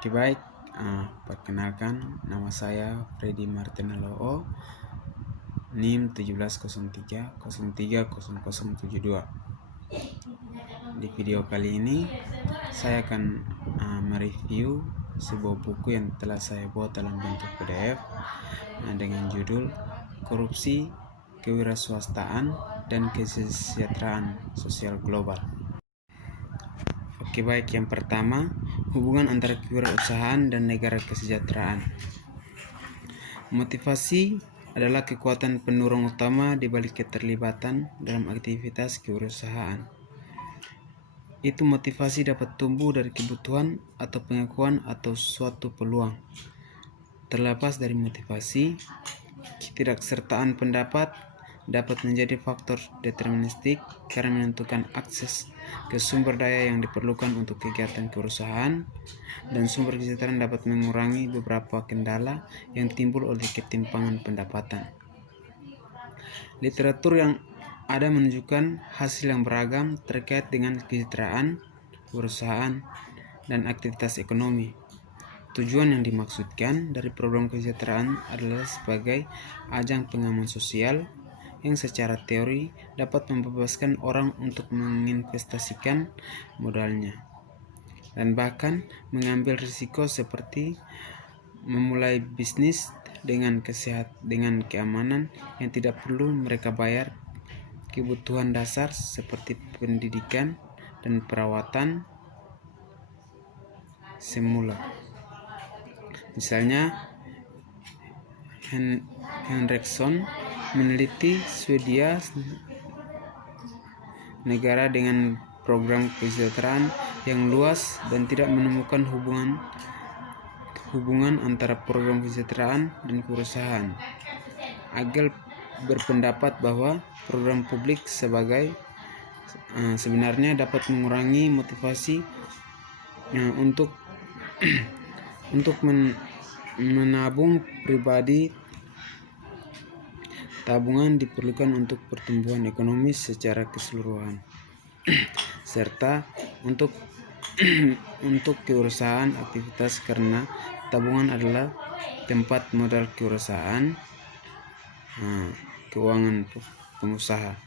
Oke baik, perkenalkan nama saya Freddy Martinaloo, NIM 1703030072. Di video kali ini saya akan mereview sebuah buku yang telah saya buat dalam bentuk PDF dengan judul Korupsi, Kewirausahaan, dan Kesejahteraan Sosial Global. Oke baik, yang pertama, hubungan antara kewirausahaan dan negara kesejahteraan. Motivasi adalah kekuatan pendorong utama di balik keterlibatan dalam aktivitas kewirausahaan. Itu motivasi dapat tumbuh dari kebutuhan atau pengakuan atau suatu peluang. Terlepas dari motivasi, ketidaksertaan pendapat dapat menjadi faktor deterministik karena menentukan akses ke sumber daya yang diperlukan untuk kegiatan kewirausahaan, dan sumber kesejahteraan dapat mengurangi beberapa kendala yang timbul oleh ketimpangan pendapatan. Literatur yang ada menunjukkan hasil yang beragam terkait dengan kesejahteraan, kewirausahaan, dan aktivitas ekonomi. Tujuan yang dimaksudkan dari program kesejahteraan adalah sebagai ajang pengaman sosial yang secara teori dapat membebaskan orang untuk menginvestasikan modalnya dan bahkan mengambil risiko seperti memulai bisnis dengan keamanan yang tidak perlu mereka bayar kebutuhan dasar seperti pendidikan dan perawatan semula. Misalnya, Henriksson meneliti Swedia, negara dengan program kesejahteraan yang luas dan tidak menemukan hubungan antara program kesejahteraan dan kewirausahaan. Agel berpendapat bahwa program publik sebenarnya dapat mengurangi motivasi untuk menabung pribadi. Tabungan diperlukan untuk pertumbuhan ekonomi secara keseluruhan, serta untuk kewirausahaan aktivitas, karena tabungan adalah tempat modal kewirausahaan, keuangan pengusaha.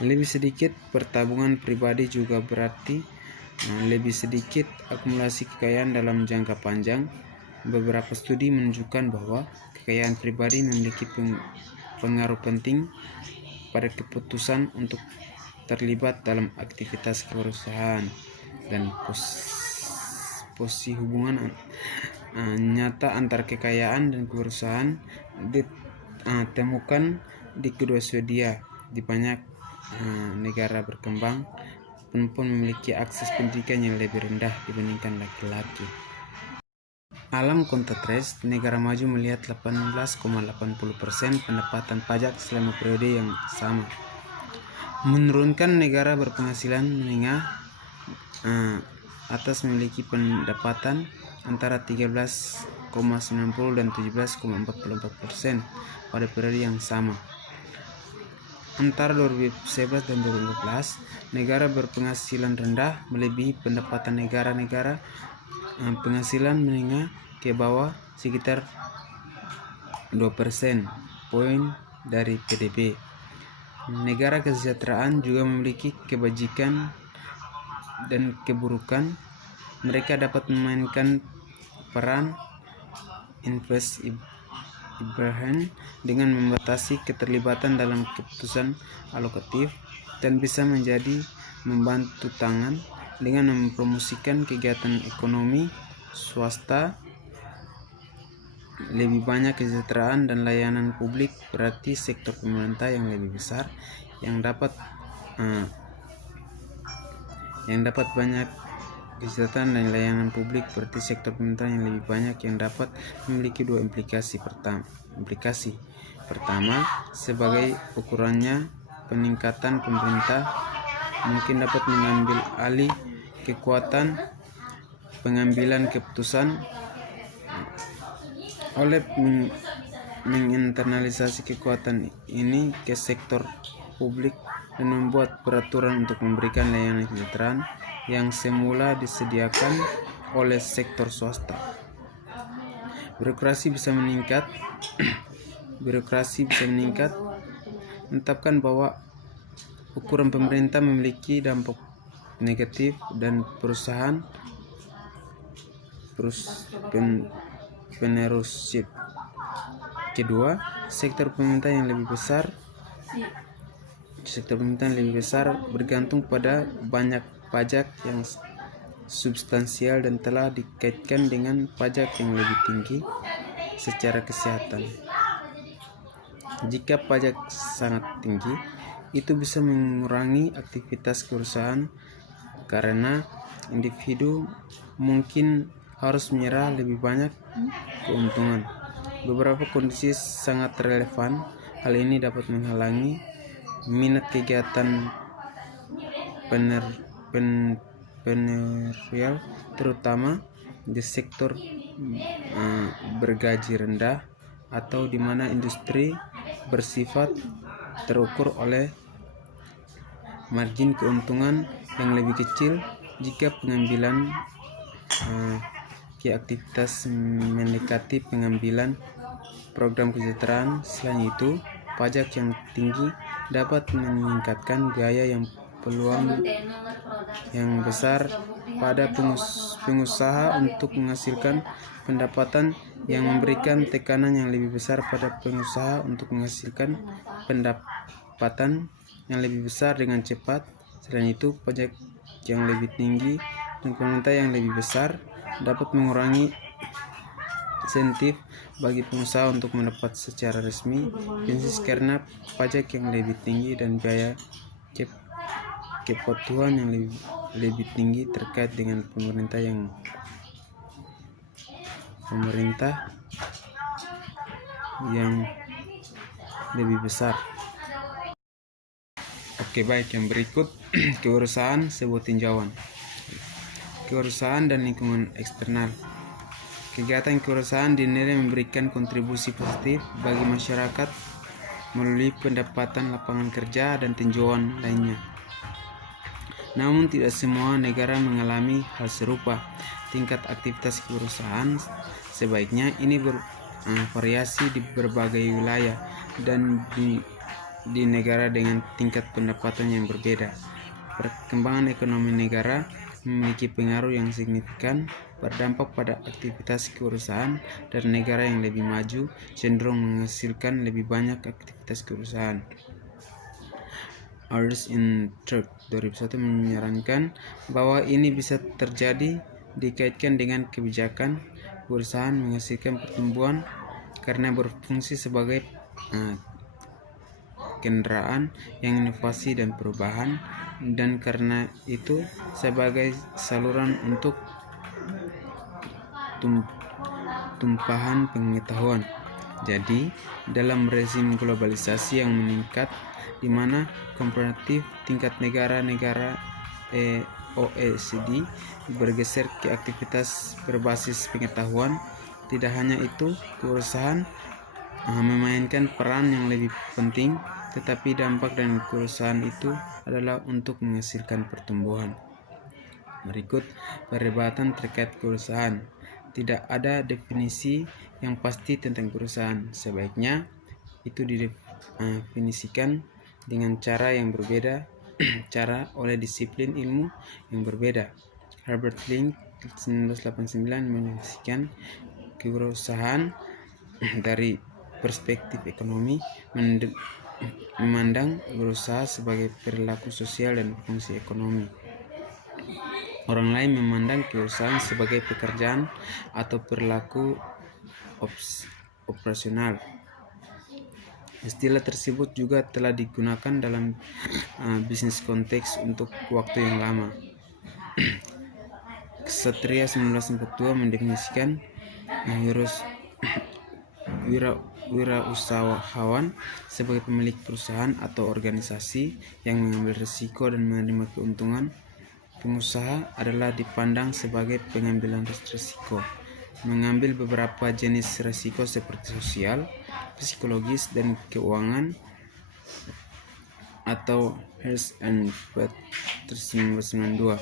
Lebih sedikit pertabungan pribadi juga berarti lebih sedikit akumulasi kekayaan dalam jangka panjang. Beberapa studi menunjukkan bahwa kekayaan pribadi memiliki pengaruh penting pada keputusan untuk terlibat dalam aktivitas kewirausahaan, dan posisi hubungan nyata antara kekayaan dan kewirausahaan ditemukan di kedua Swedia. Di banyak negara berkembang, perempuan memiliki akses pendidikan yang lebih rendah dibandingkan laki-laki. Alam Kontatres, negara maju melihat 18,80% pendapatan pajak selama periode yang sama. Menurunkan negara berpenghasilan menengah atas memiliki pendapatan antara 13,90 dan 17,44% pada periode yang sama. Antara 2011 dan 2015, negara berpenghasilan rendah melebihi pendapatan negara-negara penghasilan menengah ke bawah sekitar 2% poin dari PDB. Negara kesejahteraan juga memiliki kebajikan dan keburukan. Mereka dapat memainkan peran invest Ibrahim dengan membatasi keterlibatan dalam keputusan alokatif, dan bisa menjadi membantu tangan dengan mempromosikan kegiatan ekonomi swasta. Lebih banyak kesejahteraan dan layanan publik berarti sektor pemerintah yang lebih besar yang dapat banyak kesejahteraan dan layanan publik berarti sektor pemerintah yang lebih banyak yang dapat memiliki dua implikasi. Pertama, sebagai ukurannya, peningkatan pemerintah mungkin dapat mengambil alih kekuatan pengambilan keputusan oleh menginternalisasi kekuatan ini ke sektor publik dan membuat peraturan untuk memberikan layanan kesejahteraan yang semula disediakan oleh sektor swasta. Birokrasi bisa meningkat. Menetapkan bahwa ukuran pemerintah memiliki dampak negatif dan penerusship. Kedua, sektor pemerintahan yang lebih besar bergantung pada banyak pajak yang substansial dan telah dikaitkan dengan pajak yang lebih tinggi secara kesehatan. Jika pajak sangat tinggi, itu bisa mengurangi aktivitas perusahaan karena individu mungkin harus menyerah lebih banyak keuntungan. Beberapa kondisi sangat relevan. Hal ini dapat menghalangi minat kegiatan entrepreneurial, terutama di sektor bergaji rendah atau di mana industri bersifat terukur oleh margin keuntungan yang lebih kecil. Jika pengambilan aktivitas mendekati pengambilan program kesejahteraan. Selain itu, pajak yang tinggi dapat meningkatkan gaya yang peluang yang besar pada pengusaha untuk menghasilkan pendapatan yang memberikan tekanan yang lebih besar pada pengusaha untuk menghasilkan pendapatan yang lebih besar dengan cepat. Selain itu, pajak yang lebih tinggi dan pemerintah yang lebih besar dapat mengurangi insentif bagi pengusaha untuk mendapat secara resmi bisnis karena pajak yang lebih tinggi dan biaya kepatuhan yang lebih tinggi terkait dengan pemerintah yang lebih besar. Oke, baik, yang berikut kewirausahaan sebuah tinjauan. Kewirausahaan dan lingkungan eksternal. Kegiatan kewirausahaan dinilai memberikan kontribusi positif bagi masyarakat melalui pendapatan lapangan kerja dan tinjauan lainnya. Namun tidak semua negara mengalami hal serupa. Tingkat aktivitas kewirausahaan sebaiknya ini bervariasi di berbagai wilayah dan di negara dengan tingkat pendapatan yang berbeda. Perkembangan ekonomi negara memiliki pengaruh yang signifikan berdampak pada aktivitas kewirausahaan, dan negara yang lebih maju cenderung menghasilkan lebih banyak aktivitas kewirausahaan. Arts in Turk 2001 menyarankan bahwa ini bisa terjadi dikaitkan dengan kebijakan kewirausahaan menghasilkan pertumbuhan karena berfungsi sebagai kendaraan yang inovasi dan perubahan, dan karena itu sebagai saluran untuk tumpahan pengetahuan. Jadi, dalam rezim globalisasi yang meningkat di mana komparatif tingkat negara-negara OECD bergeser ke aktivitas berbasis pengetahuan, tidak hanya itu, kewirausahaan memainkan peran yang lebih penting, tetapi dampak dari kewirausahaan itu adalah untuk menghasilkan pertumbuhan. Berikut perdebatan terkait kewirausahaan. Tidak ada definisi yang pasti tentang kewirausahaan. Sebaiknya itu didefinisikan dengan cara yang berbeda, oleh disiplin ilmu yang berbeda. Herbert Link 1989 mendefinisikan kewirausahaan dari perspektif ekonomi, memandang berusaha sebagai perilaku sosial dan fungsi ekonomi. Orang lain memandang kewirausahaan sebagai pekerjaan atau perilaku operasional. Istilah tersebut juga telah digunakan dalam bisnis konteks untuk waktu yang lama. Ksatria 1942 mendefinisikan wirausahawan sebagai pemilik perusahaan atau organisasi yang mengambil risiko dan menerima keuntungan. Pengusaha adalah dipandang sebagai pengambilan risiko, mengambil beberapa jenis risiko seperti sosial, psikologis, dan keuangan, atau Hearst and Peterson 1992.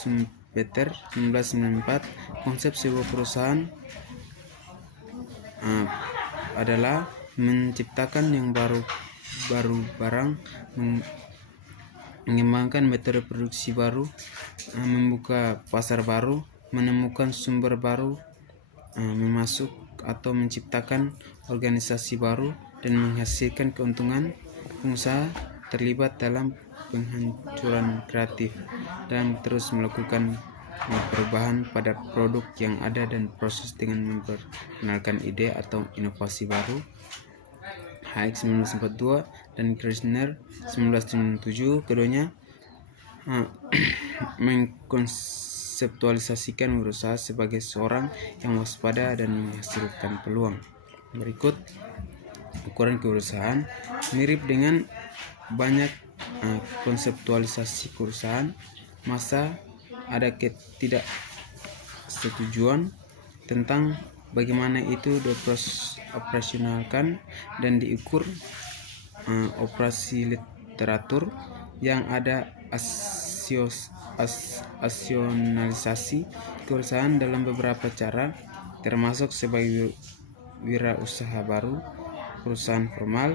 Schumpeter 1994, konsep sebuah perusahaan adalah menciptakan yang baru barang, mengembangkan metode produksi baru, membuka pasar baru, menemukan sumber baru, memasuk atau menciptakan organisasi baru, dan menghasilkan keuntungan. Pengusaha terlibat dalam penghancuran kreatif dan terus melakukan perubahan pada produk yang ada dan proses dengan memperkenalkan ide atau inovasi baru. Hayek 1942 dan Kirchner 1997, keduanya mengkonseptualisasikan berusaha sebagai seorang yang waspada dan menghasilkan peluang. Berikut ukuran kewirausahaan. Mirip dengan banyak konseptualisasi perusahaan, masa ada ketidaksetujuan tentang bagaimana itu dioperasionalkan dan diukur. Operasi literatur yang ada asionalisasi kewirausahaan dalam beberapa cara, termasuk sebagai wirausaha baru, perusahaan formal,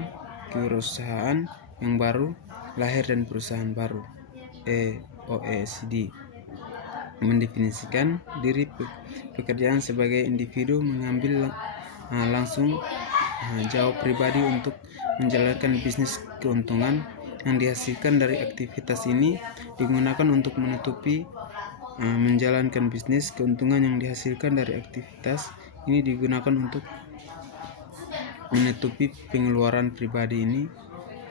kewirausahaan yang baru, lahir dan perusahaan baru. OECD mendefinisikan diri pekerjaan sebagai individu mengambil langsung jawab pribadi untuk menjalankan bisnis. Keuntungan yang dihasilkan dari aktivitas ini digunakan untuk menutupi menjalankan bisnis. Keuntungan yang dihasilkan dari aktivitas ini digunakan untuk menutupi pengeluaran pribadi ini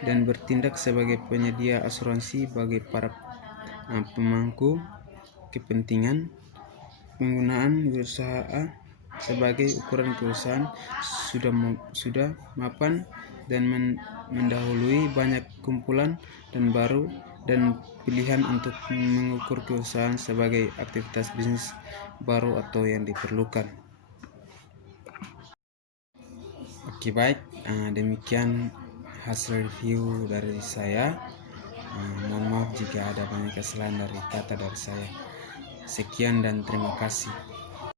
dan bertindak sebagai penyedia asuransi bagi para pemangku kepentingan. Penggunaan berusaha sebagai ukuran kewirausahaan sudah mapan dan mendahului banyak kumpulan dan baru dan pilihan untuk mengukur kewirausahaan sebagai aktivitas bisnis baru atau yang diperlukan. Oke, baik, demikian hasil review dari saya. Mohon maaf jika ada banyak kesalahan dari kata dari saya. Sekian dan terima kasih.